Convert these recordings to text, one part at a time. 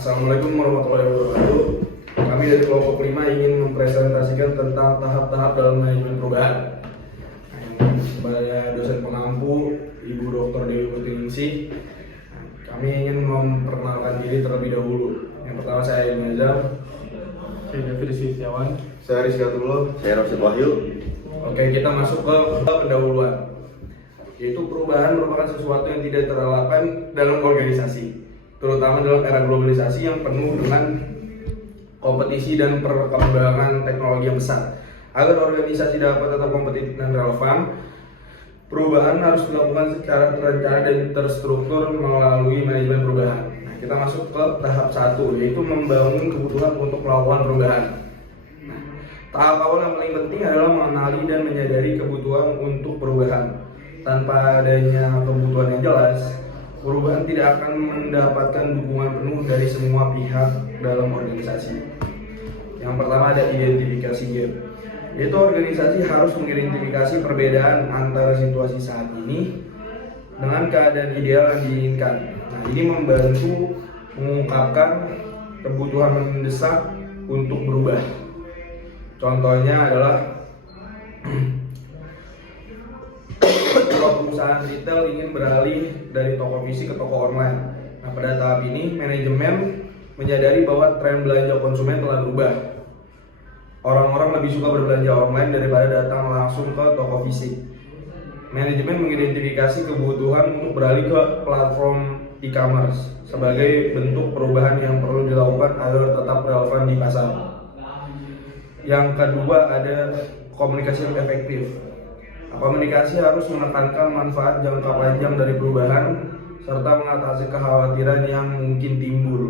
Assalamualaikum warahmatullahi wabarakatuh. Kami dari kelompok 5 ingin mempresentasikan tentang tahap-tahap dalam manajemen perubahan. Kepada dosen pengampu Ibu Dr. Dewi Mutiningsih, kami ingin memperkenalkan diri terlebih dahulu. Yang pertama saya Ilmi Azam. Saya David Setiawan. Saya Rizky Atullah. Saya Rosid Wahyu. Oke, kita masuk ke pendahuluan. Yaitu perubahan merupakan sesuatu yang tidak terelakkan dalam organisasi, terutama dalam era globalisasi yang penuh dengan kompetisi dan perkembangan teknologi yang besar. Agar organisasi dapat tetap kompetitif dan relevan, perubahan harus dilakukan secara terencana dan terstruktur melalui manajemen perubahan. Nah, kita masuk ke tahap 1, yaitu membangun kebutuhan untuk melakukan perubahan. Nah, tahap awal yang paling penting adalah mengenali dan menyadari kebutuhan untuk perubahan. Tanpa adanya kebutuhan yang jelas, perubahan tidak akan mendapatkan dukungan penuh dari semua pihak dalam organisasi. Yang pertama ada identifikasi gap, yaitu organisasi harus mengidentifikasi perbedaan antara situasi saat ini dengan keadaan ideal yang diinginkan. Nah, ini membantu mengungkapkan kebutuhan mendesak untuk berubah. Contohnya adalah kalau perusahaan retail ingin beralih dari toko fisik ke toko online. Nah, pada tahap ini manajemen menyadari bahwa tren belanja konsumen telah berubah. Orang-orang lebih suka berbelanja online daripada datang langsung ke toko fisik. Manajemen mengidentifikasi kebutuhan untuk beralih ke platform e-commerce sebagai bentuk perubahan yang perlu dilakukan agar tetap relevan di pasar. Yang kedua ada komunikasi yang efektif. Komunikasi harus menekankan manfaat jangka panjang dari perubahan serta mengatasi kekhawatiran yang mungkin timbul.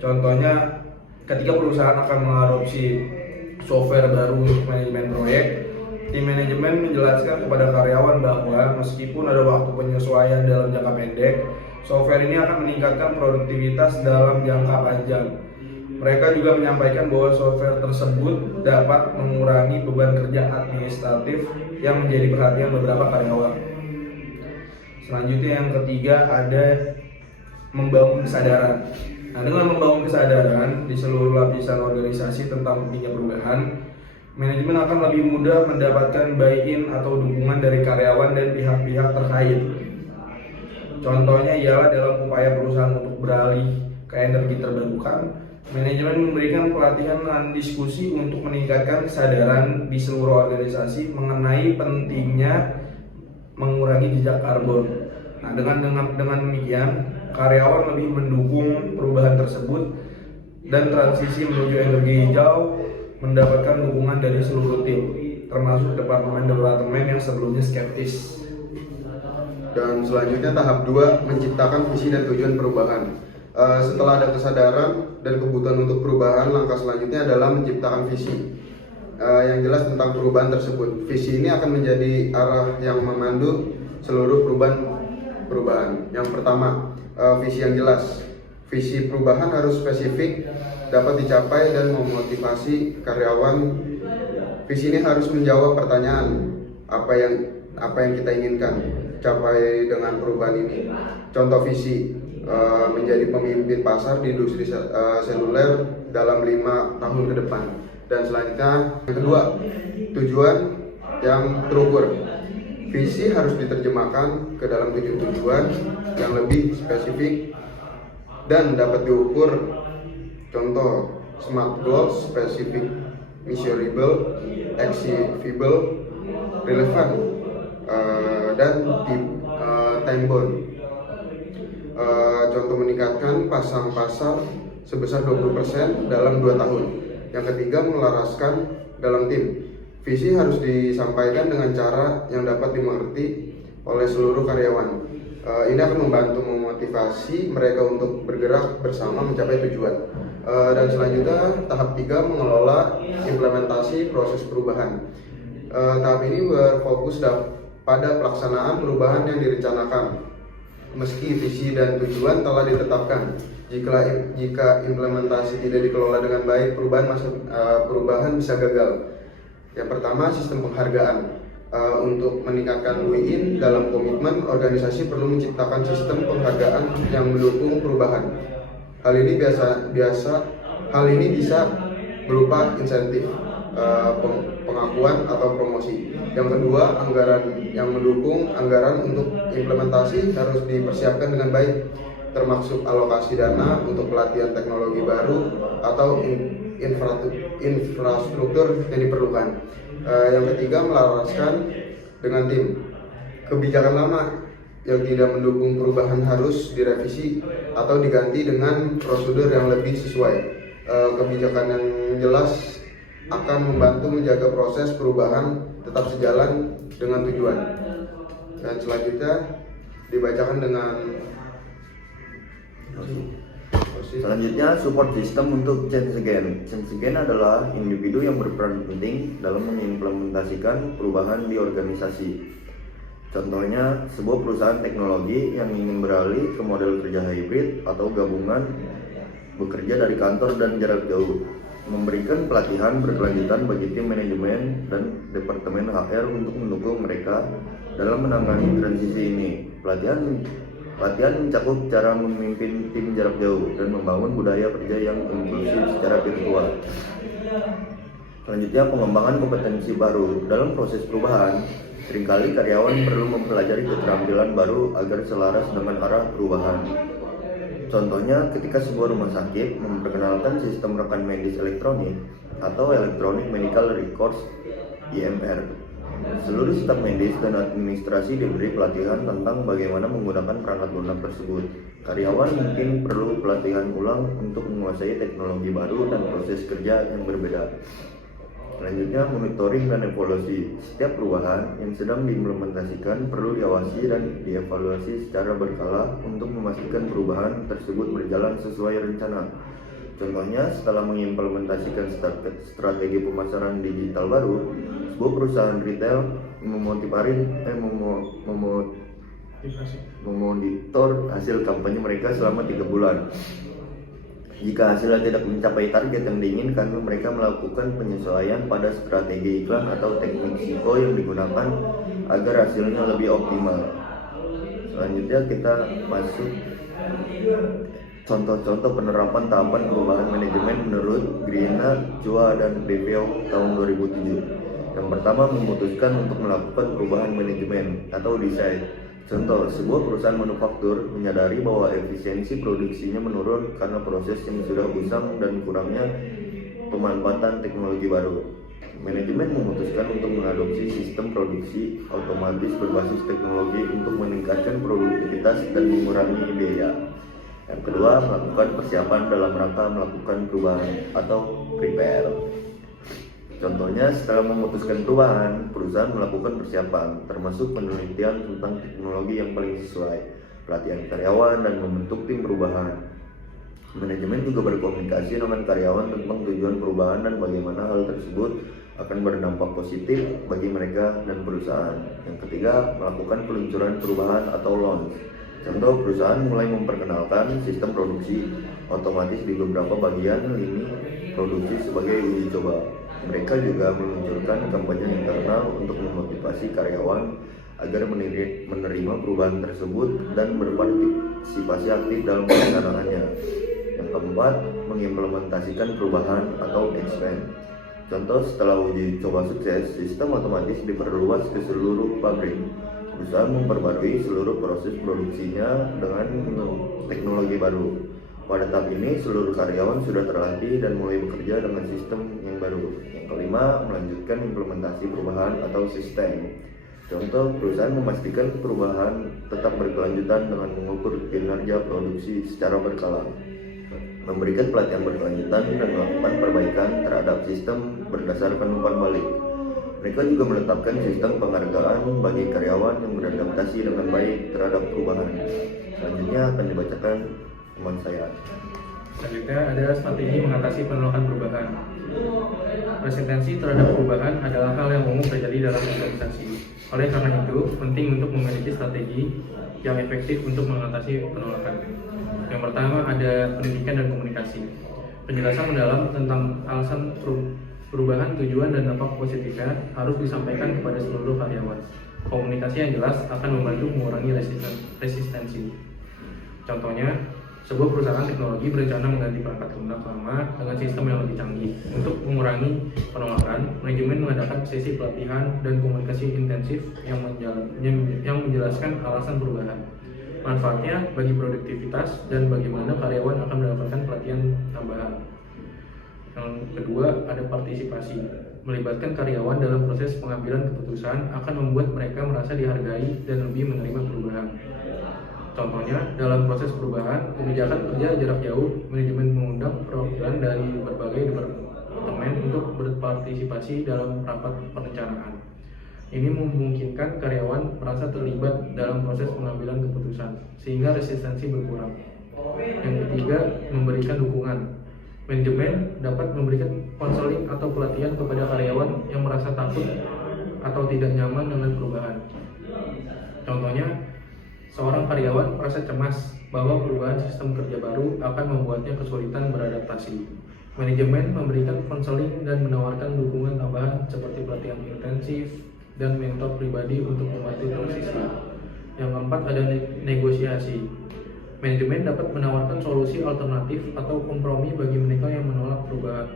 Contohnya, ketika perusahaan akan mengadopsi software baru untuk manajemen proyek, tim manajemen menjelaskan kepada karyawan bahwa meskipun ada waktu penyesuaian dalam jangka pendek, software ini akan meningkatkan produktivitas dalam jangka panjang. Mereka juga menyampaikan bahwa software tersebut dapat mengurangi beban kerja administratif yang menjadi perhatian beberapa karyawan. Selanjutnya yang ketiga ada membangun kesadaran. Nah, dengan membangun kesadaran di seluruh lapisan organisasi tentang pentingnya perubahan, manajemen akan lebih mudah mendapatkan buy-in atau dukungan dari karyawan dan pihak-pihak terkait. Contohnya ialah dalam upaya perusahaan untuk beralih ke energi terbarukan, manajemen memberikan pelatihan dan diskusi untuk meningkatkan kesadaran di seluruh organisasi mengenai pentingnya mengurangi jejak karbon. Nah, dengan demikian, karyawan lebih mendukung perubahan tersebut dan transisi menuju energi hijau mendapatkan dukungan dari seluruh tim, termasuk departemen-departemen yang sebelumnya skeptis. Dan selanjutnya tahap 2, menciptakan visi dan tujuan perubahan. Setelah ada kesadaran dan kebutuhan untuk perubahan, langkah selanjutnya adalah menciptakan visi yang jelas tentang perubahan tersebut. Visi ini akan menjadi arah yang memandu seluruh perubahan. Yang pertama, visi yang jelas. Visi perubahan harus spesifik, dapat dicapai dan memotivasi karyawan. Visi ini harus menjawab pertanyaan apa yang kita inginkan capai dengan perubahan ini. Contoh visi, menjadi pemimpin pasar di industri seluler dalam 5 tahun ke depan. Dan selanjutnya yang kedua, tujuan yang terukur. Visi harus diterjemahkan ke dalam tujuan yang lebih spesifik dan dapat diukur. Contoh, SMART goals, specific, measurable, achievable, relevant, dan time bound. Contoh meningkatkan pasang pasar sebesar 20% dalam 2 tahun. Yang ketiga, melaraskan dalam tim. Visi harus disampaikan dengan cara yang dapat dimengerti oleh seluruh karyawan. Ini akan membantu memotivasi mereka untuk bergerak bersama mencapai tujuan. Dan selanjutnya tahap 3, mengelola implementasi proses perubahan. Tahap ini berfokus pada pelaksanaan perubahan yang direncanakan. Meski visi dan tujuan telah ditetapkan, jika implementasi tidak dikelola dengan baik, perubahan bisa gagal. Yang pertama, sistem penghargaan. Untuk meningkatkan win dalam komitmen, organisasi perlu menciptakan sistem penghargaan yang mendukung perubahan. Hal ini bisa berupa insentif, pengakuan atau promosi. Yang kedua, anggaran yang mendukung anggaran untuk implementasi harus dipersiapkan dengan baik, termasuk alokasi dana untuk pelatihan teknologi baru atau infrastruktur yang diperlukan. Yang ketiga, melaraskan dengan tim. Kebijakan lama yang tidak mendukung perubahan harus direvisi atau diganti dengan prosedur yang lebih sesuai. Kebijakan yang jelas akan membantu menjaga proses perubahan tetap sejalan dengan tujuan. Dan selanjutnya dibacakan dengan Selanjutnya, support system untuk change agent. Change agent adalah individu yang berperan penting dalam mengimplementasikan perubahan di organisasi. Contohnya, sebuah perusahaan teknologi yang ingin beralih ke model kerja hybrid atau gabungan bekerja dari kantor dan jarak jauh, memberikan pelatihan berkelanjutan bagi tim manajemen dan departemen HR untuk mendukung mereka dalam menangani transisi ini. Pelatihan mencakup cara memimpin tim jarak jauh dan membangun budaya kerja yang inklusif secara virtual. Selanjutnya, pengembangan kompetensi baru. Dalam proses perubahan, seringkali karyawan perlu mempelajari keterampilan baru agar selaras dengan arah perubahan. Contohnya, ketika sebuah rumah sakit memperkenalkan sistem rekan medis elektronik atau Electronic Medical Records (EMR). Seluruh staf medis dan administrasi diberi pelatihan tentang bagaimana menggunakan perangkat lunak tersebut. Karyawan mungkin perlu pelatihan ulang untuk menguasai teknologi baru dan proses kerja yang berbeda. Selanjutnya, monitoring dan evaluasi. Setiap perubahan yang sedang diimplementasikan perlu diawasi dan dievaluasi secara berkala untuk memastikan perubahan tersebut berjalan sesuai rencana. Contohnya, setelah mengimplementasikan strategi pemasaran digital baru, sebuah perusahaan retail memonitor hasil kampanye mereka selama 3 bulan. Jika hasilnya tidak mencapai target yang diinginkan, mereka melakukan penyesuaian pada strategi iklan atau teknik SEO yang digunakan agar hasilnya lebih optimal. Selanjutnya kita masuk contoh-contoh penerapan tahapan perubahan manajemen menurut Grina, Chua, dan DeVeo tahun 2007. Yang pertama, memutuskan untuk melakukan perubahan manajemen atau decide. Contoh, sebuah perusahaan manufaktur menyadari bahwa efisiensi produksinya menurun karena proses yang sudah usang dan kurangnya pemanfaatan teknologi baru. Manajemen memutuskan untuk mengadopsi sistem produksi otomatis berbasis teknologi untuk meningkatkan produktivitas dan mengurangi biaya. Yang kedua, melakukan persiapan dalam rangka melakukan perubahan atau prepare. Contohnya, setelah memutuskan perubahan, perusahaan melakukan persiapan, termasuk penelitian tentang teknologi yang paling sesuai, pelatihan karyawan, dan membentuk tim perubahan. Manajemen juga berkomunikasi dengan karyawan tentang tujuan perubahan dan bagaimana hal tersebut akan berdampak positif bagi mereka dan perusahaan. Yang ketiga, melakukan peluncuran perubahan atau launch. Contoh, perusahaan mulai memperkenalkan sistem produksi otomatis di beberapa bagian lini produksi sebagai uji coba. Mereka juga meluncurkan kampanye internal untuk memotivasi karyawan agar menerima perubahan tersebut dan berpartisipasi aktif dalam pelaksanaannya. Yang keempat, mengimplementasikan perubahan atau expand. Contoh, setelah uji coba sukses, sistem otomatis diperluas ke seluruh pabrik. Perusahaan memperbarui seluruh proses produksinya dengan teknologi baru. Pada tahap ini, seluruh karyawan sudah terlatih dan mulai bekerja dengan sistem yang baru. Yang kelima, melanjutkan implementasi perubahan atau sistem. Contoh, perusahaan memastikan perubahan tetap berkelanjutan dengan mengukur kinerja produksi secara berkala, memberikan pelatihan berkelanjutan, dan melakukan perbaikan terhadap sistem berdasarkan umpan balik. Mereka juga menetapkan sistem penghargaan bagi karyawan yang beradaptasi dengan baik terhadap perubahan. Selanjutnya akan dibacakan teman saya. Selanjutnya ada strategi mengatasi penolakan perubahan. Resistensi terhadap perubahan adalah hal yang umum terjadi dalam organisasi. Oleh karena itu, penting untuk memiliki strategi yang efektif untuk mengatasi penolakan. Yang pertama ada pendidikan dan komunikasi. Penjelasan mendalam tentang alasan perubahan, tujuan, dan dampak positifnya harus disampaikan kepada seluruh karyawan. Komunikasi yang jelas akan membantu mengurangi resistensi. Contohnya, Sebuah perusahaan teknologi berencana mengganti perangkat lunak lama dengan sistem yang lebih canggih. Untuk mengurangi penolakan, manajemen mengadakan sesi pelatihan dan komunikasi intensif yang menjelaskan alasan perubahan, manfaatnya bagi produktivitas, dan bagaimana karyawan akan mendapatkan pelatihan tambahan. Yang kedua, ada partisipasi. Melibatkan karyawan dalam proses pengambilan keputusan akan membuat mereka merasa dihargai dan lebih menerima perubahan. Contohnya, dalam proses perubahan kebijakan kerja jarak jauh, manajemen mengundang perwakilan dari berbagai departemen untuk berpartisipasi dalam rapat perencanaan. Ini memungkinkan karyawan merasa terlibat dalam proses pengambilan keputusan, sehingga resistensi berkurang. Yang ketiga, memberikan dukungan. Manajemen dapat memberikan konseling atau pelatihan kepada karyawan yang merasa takut atau tidak nyaman dengan perubahan. Contohnya, seorang karyawan merasa cemas bahwa perubahan sistem kerja baru akan membuatnya kesulitan beradaptasi. Manajemen memberikan konseling dan menawarkan dukungan tambahan seperti pelatihan intensif dan mentor pribadi untuk membantu transisi. Yang keempat, ada negosiasi. Manajemen dapat menawarkan solusi alternatif atau kompromi bagi mereka yang menolak perubahan.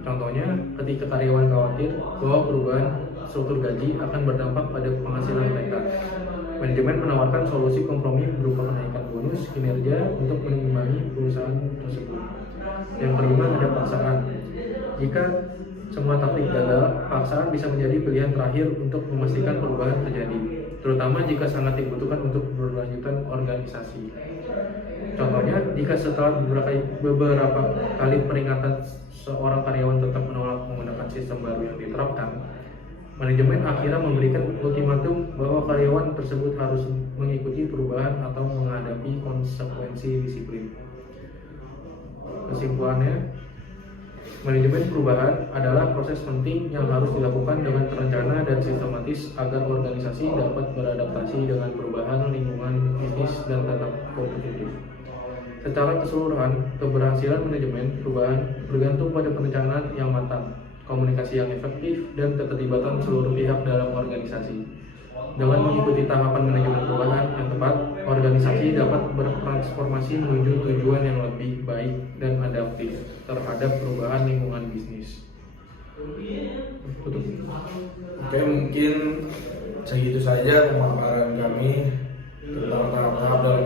Contohnya, ketika karyawan khawatir bahwa perubahan struktur gaji akan berdampak pada penghasilan mereka, manajemen menawarkan solusi kompromi berupa kenaikan bonus kinerja untuk mengimbangi perusahaan tersebut. Yang kelima, ada paksaan. Jika semua taktik gagal, paksaan bisa menjadi pilihan terakhir untuk memastikan perubahan terjadi, terutama jika sangat dibutuhkan untuk berlanjutan organisasi. Contohnya, jika setelah beberapa kali peringatan seorang karyawan tetap menolak menggunakan sistem baru yang diterapkan, manajemen akhirnya memberikan ultimatum bahwa karyawan tersebut harus mengikuti perubahan atau menghadapi konsekuensi disiplin. Kesimpulannya, manajemen perubahan adalah proses penting yang harus dilakukan dengan terencana dan sistematis agar organisasi dapat beradaptasi dengan perubahan lingkungan bisnis dan tetap kompetitif. Secara keseluruhan, keberhasilan manajemen perubahan bergantung pada perencanaan yang matang, komunikasi yang efektif, dan keterlibatan seluruh pihak dalam organisasi. Dengan mengikuti tahapan manajemen perubahan yang tepat, organisasi dapat bertransformasi menuju tujuan yang lebih baik dan adaptif terhadap perubahan lingkungan bisnis. Oke, mungkin segitu saja pemaparan kami tentang tahap-tahap dalam